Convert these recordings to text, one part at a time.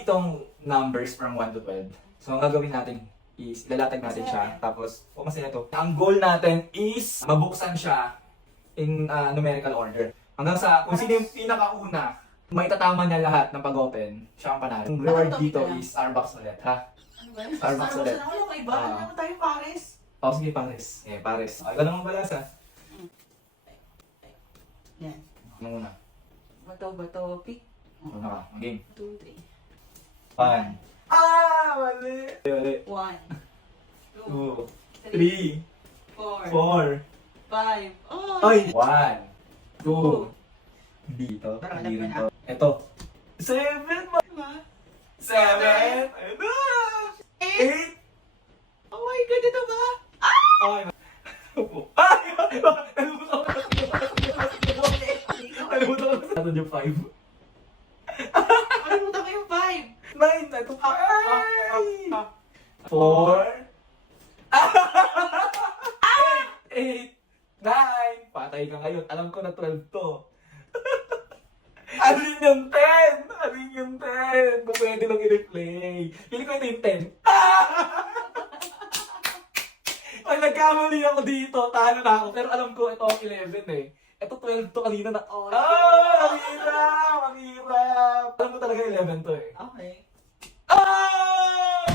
ditong numbers from 1 to 12. So, ang gagawin natin is ilalatag natin siya. Tapos, masaya to. Ang goal natin is mabuksan siya in numerical order. Hanggang sa kung sino yung pinakauna, maitatama niya lahat ng pag-open, siya ang panalo. Ang reward dito is Starbucks ulit, ha? Starbucks ulit. Ano ba iba? Ano naman tayo, Pares? Oh, sige, Pares. Pares. Ikaw naman balasa. Yan. Ano muna? Bato, pick. Ano ka? Game. 2, 3. 1. Mali! Mali. 1, 2, 2, 3, 4, 4. 5. Oh! Ay! 1, 2. Dito. Parang Dito. Ito. 7. Diba? 7. Ano? 8. Oh my God, ito ba? Ay! Ay! Nalimutan ko. Nalimutan ko. Ano yung 5? Kalimutan ko yung 5. 9. Ito pa. 4. 8. 9. Patay ka ngayon. Alam ko na 12 to. Alin yung 10? Alin yung 10? Kung pwede lang i-replay. Pili ko ito yung 10. Pag nagkamali ako dito, talo na ako. Pero alam ko, ito ang 11 eh. Ito 12 to kanina na. Oh, Ang hirap! Ang hirap! Alam mo talaga 11 to eh. Okay. Ah!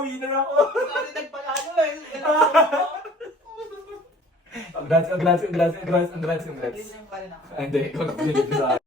Winner ako! Ikaw rin nagpalalo eh. Dalawa mo. Congrats. Hindi na yung pala na ako. Hindi, ikaw na pinili sa akin.